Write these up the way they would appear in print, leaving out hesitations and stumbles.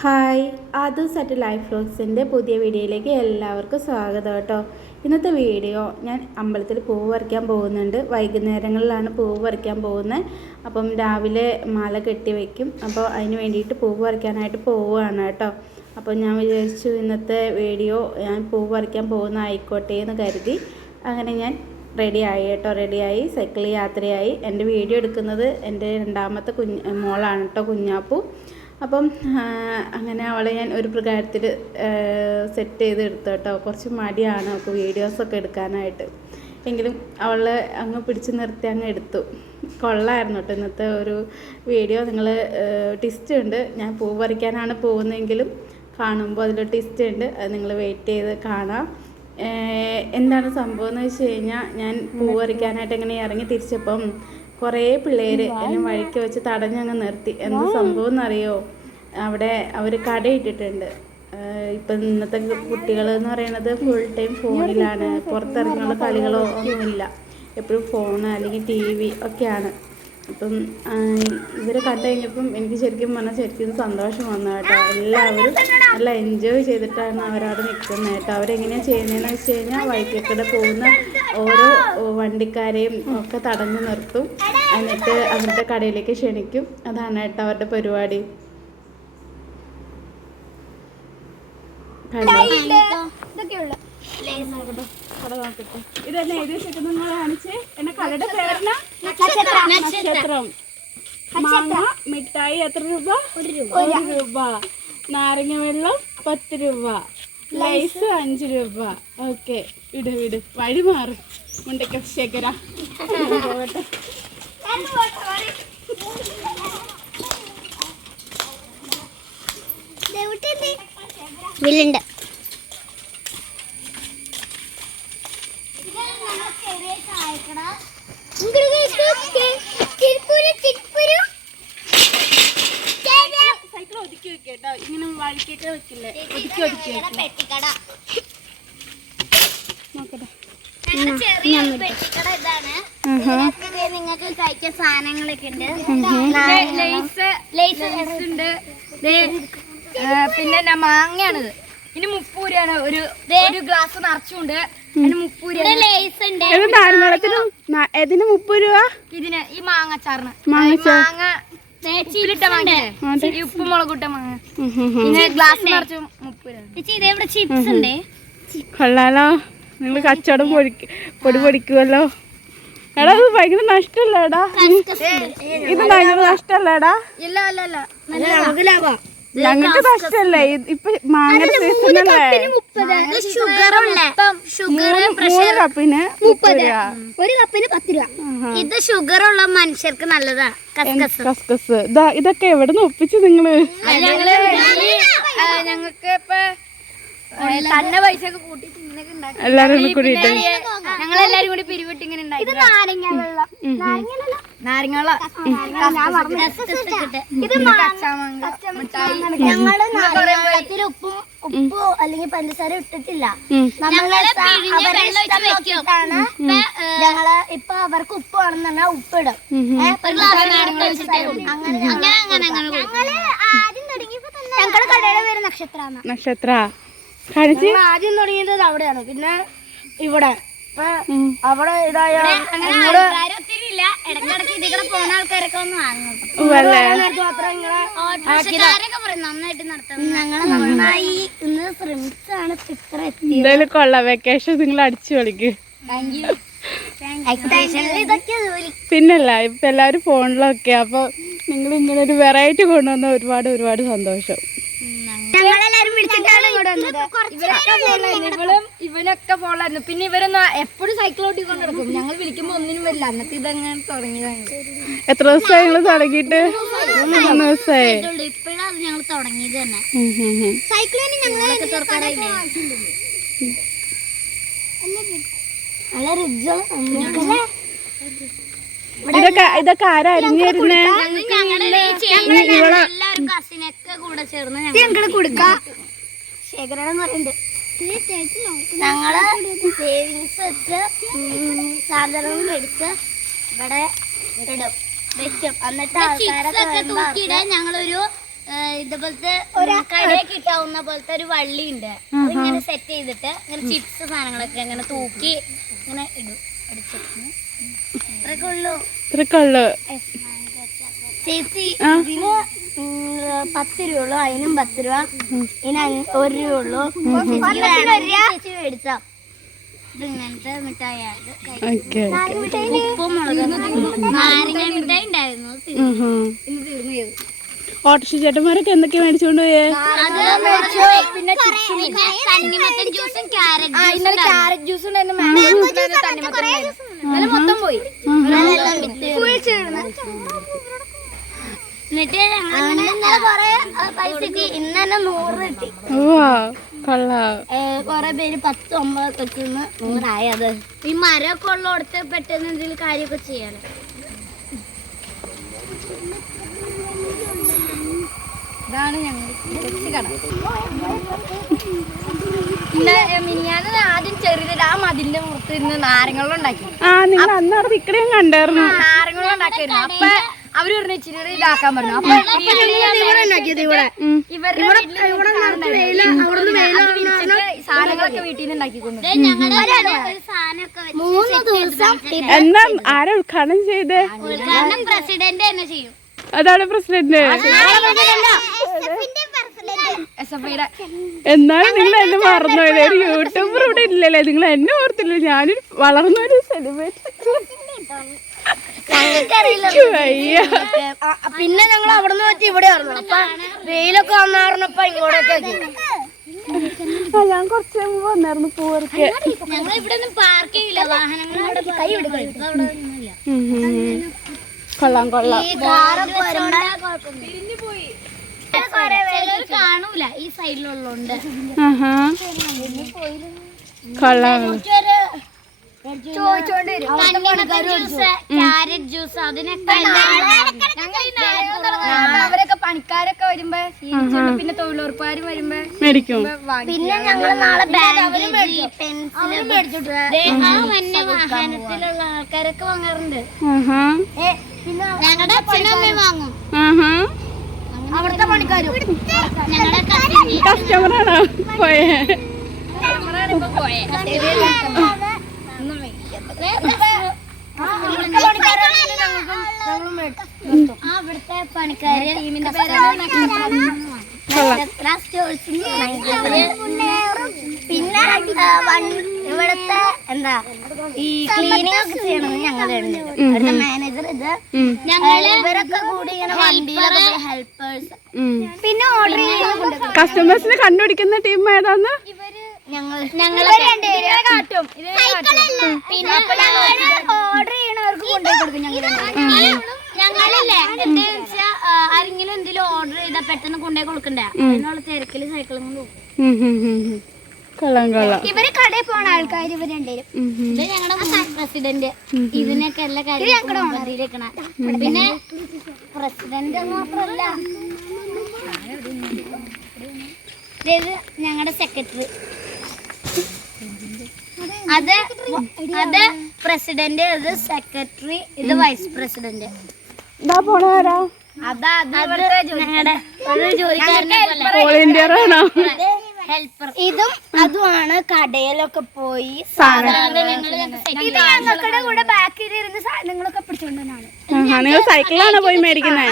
Hi, ആദു set life വ്ലോഗ്സിൻ്റെ പുതിയ വീഡിയോയിലേക്ക് എല്ലാവർക്കും സ്വാഗതം കേട്ടോ. ഇന്നത്തെ വീഡിയോ ഞാൻ അമ്പലത്തിൽ പൂവ് പറിക്കാൻ പോകുന്നുണ്ട്. വൈകുന്നേരങ്ങളിലാണ് പൂവ് പറിക്കാൻ പോകുന്നത്. അപ്പം രാവിലെ മാല കെട്ടി വയ്ക്കും. അപ്പോൾ അതിന് വേണ്ടിയിട്ട് പൂവ് പറിക്കാനായിട്ട് പോവുകയാണ് കേട്ടോ. അപ്പോൾ ഞാൻ വിചാരിച്ചു ഇന്നത്തെ വീഡിയോ ഞാൻ പൂവ് പറിക്കാൻ പോകുന്ന ആയിക്കോട്ടെ എന്ന് കരുതി അങ്ങനെ ഞാൻ റെഡിയായി കേട്ടോ. റെഡിയായി സൈക്കിൾ യാത്രയായി. എൻ്റെ വീഡിയോ എടുക്കുന്നത് എൻ്റെ രണ്ടാമത്തെ മോളാണ് കേട്ടോ, കുഞ്ഞാപ്പു. അപ്പം അങ്ങനെ അവളെ ഞാൻ ഒരു പ്രകാരത്തിൽ സെറ്റ് ചെയ്ത് എടുത്തു കേട്ടോ. കുറച്ച് മടിയാണ് അവൾക്ക് വീഡിയോസൊക്കെ എടുക്കാനായിട്ട്. എങ്കിലും അവളെ അങ്ങ് പിടിച്ച് നിർത്തി അങ്ങ് എടുത്തു. കൊള്ളായിരുന്നു കേട്ടോ ഇന്നത്തെ ഒരു വീഡിയോ. നിങ്ങൾ ട്വിസ്റ്റ് ഉണ്ട്. ഞാൻ പൂ പറിക്കാനാണ് പോകുന്നതെങ്കിലും കാണുമ്പോൾ അതിൽ ട്വിസ്റ്റ് ഉണ്ട്. അത് നിങ്ങൾ വെയിറ്റ് ചെയ്ത് കാണാം. എന്താണ് സംഭവം എന്ന് വെച്ച് കഴിഞ്ഞാൽ, ഞാൻ പൂ പറിക്കാനായിട്ട് ഇങ്ങനെ ഇറങ്ങി തിരിച്ചപ്പം കുറേ പിള്ളേർ എന്നെ വഴിക്ക് വെച്ച് തടഞ്ഞങ്ങ് നിർത്തി. എന്ത് സംഭവം എന്നറിയോ? അവിടെ അവർ കടയിട്ടിട്ടുണ്ട്. ഇപ്പം ഇന്നത്തെ കുട്ടികളെന്ന് പറയുന്നത് ഫുൾ ടൈം ഫോണിലാണ്. പുറത്തിറങ്ങിയുള്ള കളികളോ ഒന്നുമില്ല. എപ്പോഴും ഫോണ് അല്ലെങ്കിൽ TV ഒക്കെയാണ്. അപ്പം ഇവരെ കണ്ടു കഴിഞ്ഞപ്പം എനിക്ക് ശരിക്കും സന്തോഷം വന്നു കേട്ടോ. എല്ലാവരും നല്ല എൻജോയ് ചെയ്തിട്ടാണ് അവരവിടെ നിൽക്കുന്നത് കേട്ടോ. അവരെങ്ങനെയാണ് ചെയ്യുന്നതെന്ന് വെച്ച് കഴിഞ്ഞാൽ, വഴിക്കൂടെ പോകുന്ന ഓരോ വണ്ടിക്കാരെയും ഒക്കെ തടഞ്ഞു നിർത്തും. എന്നിട്ട് അവരുടെ കടയിലേക്ക് ക്ഷണിക്കും. അതാണ് കേട്ടോ അവരുടെ പരിപാടി. ഇതന്നെ ഏത് നിങ്ങൾ കാണിച്ച് എന്നെ കടയുടെ പേരല്ല നക്ഷത്രം. മാങ്ങ മിഠായി എത്ര രൂപ? 1 രൂപ. നാരങ്ങ വെള്ളം 10 രൂപ. ലൈസ് 5 രൂപ. ഓക്കെ, വിട് വഴി മാറി മുണ്ടക്ക ശേഖര. വില്ലുണ്ട്. സൈക്കിൾ ഒതുക്കി വെക്കേട്ടോ. ഇങ്ങനെ വഴിക്കൊക്കെ വെക്കില്ലേ, ഒതുക്കി പെട്ടിക്കട നോക്കട്ടെ. പെട്ടിക്കട ഇതാണ്. നിങ്ങൾക്ക് കഴിക്കാൻ സാധനങ്ങളൊക്കെ ഉണ്ട്. ലേസ് ഉണ്ട്. പിന്നെ മാങ്ങയാണിത്. ഇനി 30 രൂപയാണ് ഒരു ഗ്ലാസ് നിറച്ചുണ്ട്. അതിന് 30 രൂപ. ലേസ് ഉണ്ട്. ഇതിന് 30 രൂപ. ഇതിന് ഈ മാങ്ങച്ചാറിന് മാങ്ങ ചീലിട്ട മാങ്ങ, ഉപ്പ് മുളകിട്ട മാങ്ങ. പിന്നെ ഗ്ലാസ് നിറച്ച് 30 രൂപ. ഇതേവിടെ ചിപ്സ് ഉണ്ട്. കൊള്ളാലോ. നിങ്ങൾ കച്ചവടം പൊടി പൊടിക്കുമല്ലോ. എടാ, ഇത് ഭയങ്കര നഷ്ടല്ലേടാ. ഇത് ഭയങ്കര നഷ്ടല്ലേടാ. ഞങ്ങൾക്ക് നഷ്ടല്ലേ? ഇപ്പൊ മാങ്ങ സീസണല്ലേ? 3 കപ്പിന് 30 രൂപ. ഒരു കപ്പിന് 10 രൂപ. ഇത് ഷുഗർ ഉള്ള മനുഷ്യർക്ക് നല്ലതാ. കസ്കസ്. ഇതൊക്കെ എവിടെ നിന്ന് ഒപ്പിച്ചു നിങ്ങള്? ഞങ്ങൾക്ക് ഇപ്പൊ തന്നെ പൈസ ഒക്കെ കൂട്ടി എല്ലാരും കൂടിയിട്ട് ഞങ്ങളെല്ലാരും കൂടി പിരിവിട്ട് ഇങ്ങനെ ഇത് നാരങ്ങ വെള്ളം. നാരങ്ങ വെള്ളം. ഞങ്ങള് നാരങ്ങത്തിൽ ഉപ്പ് അല്ലെങ്കിൽ പഞ്ചസാര ഇട്ടിട്ടില്ല. ഞങ്ങള് ഇപ്പൊ അവർക്ക് ഉപ്പ് വേണമെന്ന് ഉപ്പിടും. ഞങ്ങളുടെ കടയുടെ പേര് നക്ഷത്ര. ആദ്യം തുടങ്ങിയത് അവിടെയാണ്. പിന്നെ ഇവിടെ അവിടെ ഇതായ ഇടക്കിടക്ക് ഇതികൂടെ പോകുന്ന ആൾക്കാരൊക്കെ ഒന്ന് നന്നായിട്ട് നടത്തും. ഞങ്ങള് നന്നായി ഇന്ന് ശ്രമിച്ചാണ് ഇത്ര എന്തായാലും കൊള്ളാം. വെക്കേഷൻ നിങ്ങൾ അടിച്ചു കളിക്ക്. പിന്നല്ല, ഇപ്പൊ എല്ലാവരും ഫോണിലൊക്കെ. അപ്പൊ നിങ്ങൾ ഇങ്ങനെ ഒരു വെറൈറ്റി കൊണ്ടുവന്ന ഒരുപാട് സന്തോഷം. ഞങ്ങളെല്ലാരും വിളിച്ചിട്ടാണ് ഇവിടെ വന്നത്. ഇവനൊക്കെ ഫോളായിരുന്നു. പിന്നെ ഇവരൊന്നും എപ്പോഴും സൈക്കിൾ ഓട്ടിക്കൊണ്ട് നടക്കും. ഞങ്ങൾ വിളിക്കുമ്പോ ഒന്നിനും വരില്ല. അന്നത്തെ ഇതങ്ങനെ തുടങ്ങിയതാണ്. എത്ര ദിവസമായി നിങ്ങൾ തുടങ്ങിയിട്ട്? 3 ദിവസമായി. ഇപ്പോഴാണ് ഞങ്ങൾ തുടങ്ങിയത് തന്നെ. സൈക്കിളിന് ഞങ്ങളൊക്കെ തുറക്കാറായില്ലേ? ഇതൊക്കെ ആരാ അരിഞ്ഞിരുന്നേ? എല്ലാവരും കസിനൊക്കെ കൂടെ ചേർന്ന് ഞങ്ങള് കൊടുക്കാം. ശേഖരണം എന്ന് പറയുന്നുണ്ട്. ഞങ്ങള് സേവിങ്സ് വെച്ച് സാധനങ്ങൾ മേടിച്ച് ഇവിടെ ഇടും, വെക്കും. എന്നിട്ട് ആൾക്കാരൊക്കെ ഞങ്ങളൊരു ഇതുപോലത്തെ കടയിൽ കിട്ടാവുന്ന പോലത്തെ ഒരു വള്ളി ഉണ്ട്. ഇങ്ങനെ സെറ്റ് ചെയ്തിട്ട് ഇങ്ങനെ ചിപ്സ് സാധനങ്ങളൊക്കെ ഇങ്ങനെ തൂക്കി ഇങ്ങനെ ഇടും. ഇത്രക്കുള്ളൂ ചേച്ചി ഇതിന് 10 രൂപ ഉള്ളു, അതിനും 10 രൂപ, ഇതിന് 1 രൂപ ഉള്ളു. ചേച്ചി മേടിച്ചോ. ഇങ്ങനത്തെ മിഠായി ഉപ്പും മുളകും നാരങ്ങ മിഠായി ഉണ്ടായിരുന്നു. ഓട്ടോറിക്ഷ ചേട്ടന്മാരൊക്കെ എന്തൊക്കെ മേടിച്ചോണ്ട് പോയേ? പിന്നെ തണ്ണിമത്തൻ ജ്യൂസും ക്യാരറ്റ് ജ്യൂസും മൊത്തം പോയി. എന്നിട്ട് കൊറേ പൈസ കിട്ടി. ഇന്ന് തന്നെ 100 കിട്ടി. കൊറേ പേര് 10, 9 വെച്ചിന്ന് 100 ആയത്. ഈ മരമൊക്കെ ഉള്ളടത്ത് പെട്ടെന്ന് എന്തെങ്കിലും കാര്യമൊക്കെ ചെയ്യാലോ. ഇതാണ് ഞങ്ങൾ കട. മിനിഞ്ഞാന്ന് ആദ്യം ചെറിയ ആ മതിലിന്റെ പുറത്ത് ഇരുന്ന് നാരങ്ങളുണ്ടാക്കി. നിങ്ങൾ അന്ന് ഇക്കടെയും കണ്ടായിരുന്നു. നാരങ്ങളുണ്ടാക്കിയിരുന്നു. അപ്പൊ അവര് പറഞ്ഞു ഇച്ചിരി ഇതാക്കാൻ പറഞ്ഞു. അപ്പൊ സാധനങ്ങളൊക്കെ വീട്ടിൽ നിന്ന് ഉണ്ടാക്കിക്കൊണ്ടു. എന്നാ ആരാ ഉദ്ഘാടനം ചെയ്തേ? പ്രസിഡന്റ് തന്നെ ചെയ്യും. അതാണ് പ്രസിഡന്റ്. SFIയുടെ എന്നാലും നിങ്ങൾ എന്നെ മറന്നുപോയത്. ഒരു യൂട്യൂബർ ഇവിടെ ഇല്ലല്ലേ? നിങ്ങൾ എന്നെ ഓർത്തില്ല. ഞാനൊരു വളർന്നൊരു സെലിബ്രിറ്റി. പിന്നെ ഞങ്ങൾ അവിടെ നിന്ന് വെച്ച് ഇവിടെ ആയിരുന്നു. അപ്പൊ വെയിലൊക്കെ വന്നായിരുന്നപ്പോ ഇങ്ങോട്ടൊക്കെ ഞാൻ കുറച്ച് മുമ്പ് വന്നായിരുന്നു പൂവർക്ക്. ഞങ്ങൾ ഇവിടെ ഒന്നും പാർക്ക് ചെയ്യില്ല. വാഹനങ്ങൾ കൈ കൊള്ളാം കൊള്ളാം. കാണൂല ഈ സൈഡിലുള്ളോണ്ട്. കൊള്ളാം. ക്യാരറ്റ് ജ്യൂസ് അതിനൊക്കെ അവരൊക്കെ പണിക്കാരൊക്കെ വരുമ്പോ പിന്നെ തൊഴിലുറപ്പുകാരും വരുമ്പോ മേടിക്കും. പിന്നെ ഞങ്ങൾ നാളെ വാഹനത്തിലുള്ള ആൾക്കാരൊക്കെ വാങ്ങാറുണ്ട്. ഞങ്ങളുടെ അച്ഛനും അമ്മയും വാങ്ങും. അവിടുത്തെ പണിക്കാരും ഞങ്ങളുടെ കസ്റ്റമറാണോ പോയേ? അവിടുത്തെ പണിക്കാര് പിന്നെ ഇവിടുത്തെ എന്താ ഈ ക്ലീനിങ് ഒക്കെ ചെയ്യണമെന്ന് ഞങ്ങളുണ്ട്. ഇവിടുത്തെ മാനേജർ ഇത് ഇവരൊക്കെ കൂടി ഇങ്ങനെ വണ്ടിയിലൊക്കെ ഹെൽപ്പേഴ്സ്. പിന്നെ ഓർഡർ ചെയ്യുന്നത് കസ്റ്റമേഴ്സിനെ കണ്ടുപിടിക്കുന്ന ടീം ഏതാന്ന്? ഞങ്ങള് കാട്ടും. പിന്നെ ഓർഡർ ചെയ്യണവർക്ക് കൊണ്ടുപോയി കൊടുക്കും. ഞങ്ങളില്ലേ എന്താ വെച്ചാ ആരെങ്കിലും എന്തെങ്കിലും ഓർഡർ ചെയ്താൽ പെട്ടെന്ന് കൊണ്ടുപോയി കൊടുക്കണ്ടേ, അതിനുള്ള തിരക്കില് സൈക്കിളും കൊണ്ട് പോകും. കൊള്ളാം കൊള്ളാം. ഇവര് കടയിൽ പോണ ആൾക്കാർ ഇവര് രണ്ടുപേരും. ഇത് ഞങ്ങളുടെ പ്രസിഡന്റ്. ഇതിനൊക്കെ എല്ലാ കാര്യങ്ങളും പിന്നെ പ്രസിഡന്റ് മാത്രല്ല ഇത് ഞങ്ങളുടെ സെക്രട്ടറി. അത് പ്രസിഡന്റ്, ഇത് സെക്രട്ടറി, ഇത് വൈസ് പ്രസിഡന്റ്. ഇതാ പോണാരാ? വോളണ്ടിയറാണോ? ഹെൽപ്പർ. ഇതും അതുമാണ് കടയിലൊക്കെ പോയി ഇത് ഞങ്ങളുടെ കൂടെ ബാക്കിൽ ഇരുന്ന് സാധനങ്ങളൊക്കെ പിടിച്ചോണ്ടാണ്. നിങ്ങൾ സൈക്കിളാണോ പോയി മേടിക്കുന്നത്?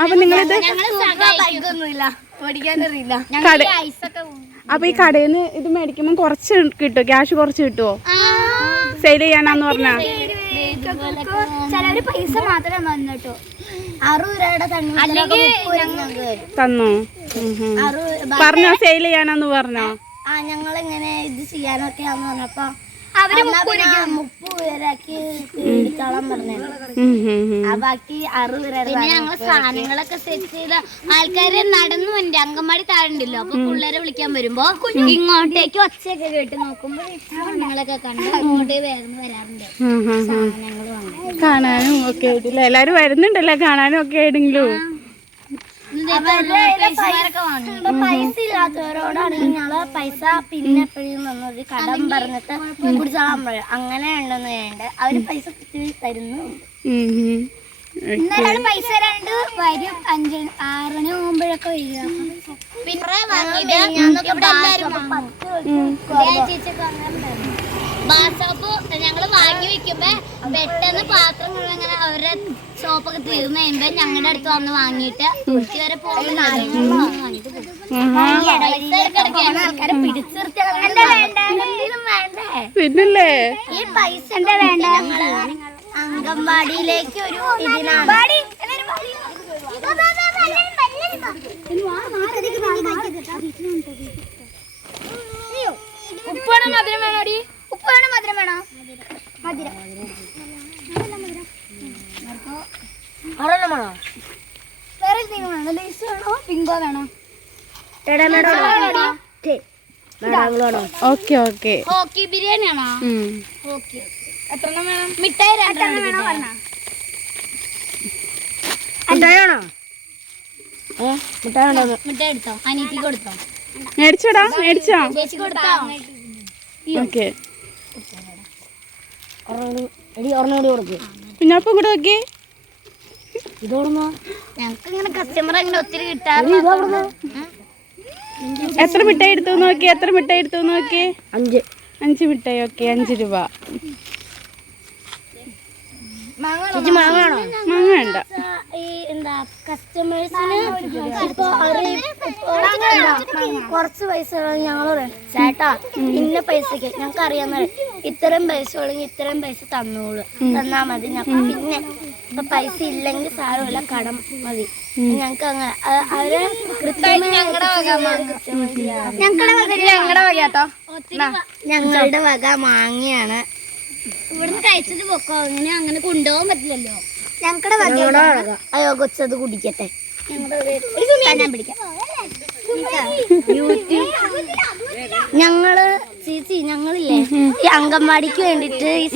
അപ്പൊ നിങ്ങളിത് ബൈക്കൊന്നുമില്ല, ഓടിക്കാനറിയില്ല. അപ്പൊ ഈ കടയിൽ നിന്ന് ഇത് മേടിക്കുമ്പോ കുറച്ച് കിട്ടുമോ? ക്യാഷ് കുറച്ച് കിട്ടുമോ? സെയിൽ ചെയ്യാനാന്ന് പറഞ്ഞാ ചിലവര് പൈസ മാത്രം തന്നിട്ടോ. 60 രൂപയുടെ തന്നോ? പറഞ്ഞോ സെയിൽ ചെയ്യാനാന്ന് പറഞ്ഞോ? ഞങ്ങളിങ്ങനെ ഇത് ചെയ്യാനൊക്കെയാന്ന് പറഞ്ഞപ്പോ അവര് 30 പേരാക്കി എടുത്തോളം പറഞ്ഞു. ബാക്കി 60 രൂപ. പിന്നെ ഞങ്ങള് സാധനങ്ങളൊക്കെ സെറ്റ് ചെയ്ത ആൾക്കാര് നടന്നു വണ്ടി അങ്കമാടി താഴുണ്ടല്ലോ. അപ്പൊ പിള്ളേരെ വിളിക്കാൻ വരുമ്പോ ഇങ്ങോട്ടേക്ക് ഒച്ചയൊക്കെ കേട്ട് നോക്കുമ്പോ സാധനങ്ങളൊക്കെ കണ്ട് അങ്ങോട്ട് വേഗം വരാറുണ്ട്. സാധനങ്ങൾ കാണാനും ഒക്കെ ആയിട്ടില്ല. എല്ലാരും വരുന്നുണ്ടല്ലോ കാണാനും ഒക്കെ ആയിട്ടെങ്കിലും. പൈസ ഇല്ലാത്തവരോടാണെങ്കിൽ ഞങ്ങള് പൈസ പിന്നെ എപ്പോഴും വന്നത് കടം പറഞ്ഞിട്ട് കുടിച്ചാൽ അങ്ങനെ ഉണ്ടെന്ന് വേണ്ട അവര് പൈസ തരുന്നു. ഇന്നലെ പൈസ തരാണ്ട് വരും 6 മണി ആകുമ്പോഴൊക്കെ വരിക. ബാസോപ്പ് ഞങ്ങള് വാങ്ങി വെക്കുമ്പോ പെട്ടെന്ന് പാത്രങ്ങൾ അങ്ങനെ അവരുടെ ഷോപ്പൊക്കെ തീർന്നു കഴിയുമ്പോ ഞങ്ങളുടെ അടുത്ത് വന്ന് വാങ്ങിയിട്ട് ഉച്ച വരെ പോകുന്ന ആൾക്കാരെ പിടിച്ചിർത്തി പിന്നല്ലേ ഈ പൈസ വേണ്ട ഞങ്ങള് അംഗൻവാടിയിലേക്ക് ഒരു ഇതിനാണ്. ഉപ്പാണോ മധുരം വേണോടി? ഉപ്പാണോ മധുരം വേണോ? മധുരം വേറെ എന്തെങ്കിലും വേണോ? ലേസ് വേണോ? പിങ്കോ വേണോ? Okay okay. ഹോക്കി ബിരിയാണി ആണോ? ഹോക്കി എത്രണ്ണം വേണം? മിഠായി 2 വേണോ? പറഞ്ഞോ മിഠായി എടുത്തോ, അനിയത്തിക്ക് കൊടുത്തോ, മേടിച്ചോടാ മേടിച്ചോ. ചേച്ചി കൊടുത്തോ? ഓക്കെ കുഞ്ഞാപ്പം കൂടെ നോക്കി. ഞങ്ങക്ക് ഇങ്ങനെ കസ്റ്റമർ അങ്ങനെ ഒത്തിരി കിട്ടാറുണ്ട്. എത്ര മിഠായി എടുത്തു നോക്കി? എത്ര മിഠായി എടുത്തു നോക്കി? 5 മിഠായി. ഓക്കെ 5 രൂപ. മാങ്ങ വേണ്ട. ഈ എന്താ കസ്റ്റമേഴ്സിന് ഇപ്പൊ കുറച്ച് പൈസ ഞങ്ങള് ചേട്ടാ ഇന്ന പൈസക്ക് ഞങ്ങക്ക് അറിയാവുന്ന ഇത്രയും പൈസ ഉള്ളെങ്കിൽ ഇത്രയും പൈസ തന്നോളൂ, തന്നാ മതി. ഞങ്ങൾക്ക് പിന്നെ ഇപ്പൊ പൈസ ഇല്ലെങ്കിൽ സാരമില്ല, കടം മതി. ഞങ്ങക്ക് അങ്ങനെ അവര് ഞങ്ങളുടെ വക മാങ്ങയാണ്. ഇവിടുന്ന് കഴിച്ചത് പൊക്കോ, ഇങ്ങനെ അങ്ങനെ കൊണ്ടുപോകാൻ പറ്റില്ലല്ലോ. ഞങ്ങളുടെ വക. അയ്യോ കൊച്ചത് കുടിക്കട്ടെ. ഞങ്ങള് ചേച്ചി ഞങ്ങളില്ലേ ഈ അംഗൻവാടിക്ക് വേണ്ടിട്ട് ഈ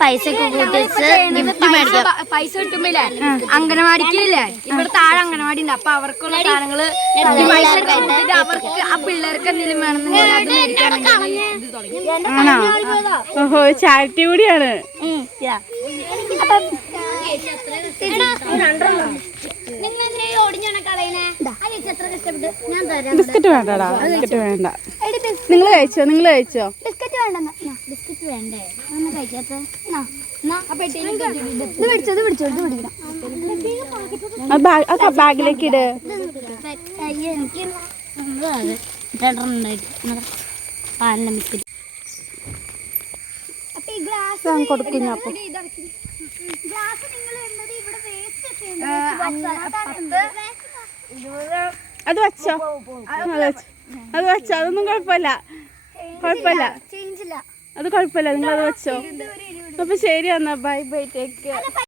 പൈസ ഒക്കെ കൂട്ടിച്ച് ഗിഫ്റ്റ് മേടിക്കാം. പൈസ കിട്ടുമ്പില്ലേ അംഗനവാടിക്കില്ലേ ഇവിടെ താഴെ അംഗനവാടി ഉണ്ട്. അപ്പൊ അവർക്കുള്ള സാധനങ്ങള് പൈസ കൂട്ടിട്ട് അവർക്ക് ആ പിള്ളേർക്ക് എന്തെങ്കിലും വേണമെന്നുണ്ടെങ്കിൽ അത് മേടിക്കാൻ. ആണോ? ഓഹോ ചാരിറ്റി കൂടിയാണ്. ബിസ്ക്കറ്റ് വേണ്ടടാ, ബിസ്ക്കറ്റ് വേണ്ട. നിങ്ങൾ കഴിച്ചോ? ബിസ്ക്കറ്റ് വേണ്ട. ബിസ്ക്കറ്റ് വേണ്ടേ? കഴിക്കാത്ത ബാഗിലേക്ക് ഇട്. എനിക്ക് പാലിന്റെ ബിസ്ക്കറ്റ് കൊടുക്കും. അപ്പം അത് വെച്ചോ, അത് വെച്ചോ. അതൊന്നും കുഴപ്പമില്ല. അത് കുഴപ്പമില്ല, നിങ്ങൾ അത് വെച്ചോ. അപ്പൊ ശരി എന്നാ, ബൈ ബൈ, ടേക്ക് കെയർ.